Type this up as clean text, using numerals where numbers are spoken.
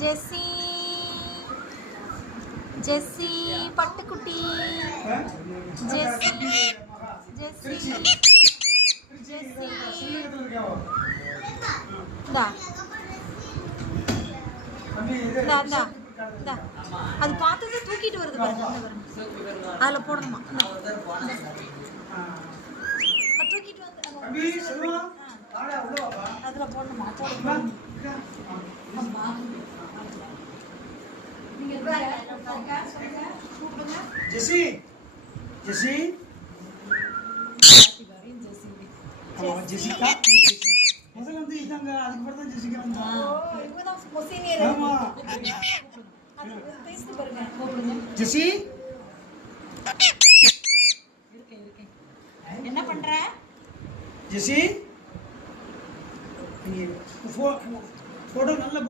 ஜெஸ்ஸி ஜெஸ்ஸி பட்டுக்குட்டி ஜெஸ்ஸி ஜெஸ்ஸி ஜெஸ்ஸி இந்தா இந்தா இந்தா இந்தா அது பார்த்தது தூக்கிட்டு வருது பாருங்க இந்த பாருங்க அதில் போடணுமா தூக்கிட்டு வந்து அதில் போடணுமா போடணும் ஜெசி ஜெசி ஜெசிகா முதல்ல வந்து இதாங்க அதுக்கு பிறகு தான் ஜெசிகா வந்தா இவங்க தான் சீனியர் ஆமா அது பேசிட்டு பாருங்க கூப்பிடுங்க ஜெசி இருக்கேன் என்ன பண்ற ஜெசி நீ போட்டோ நல்ல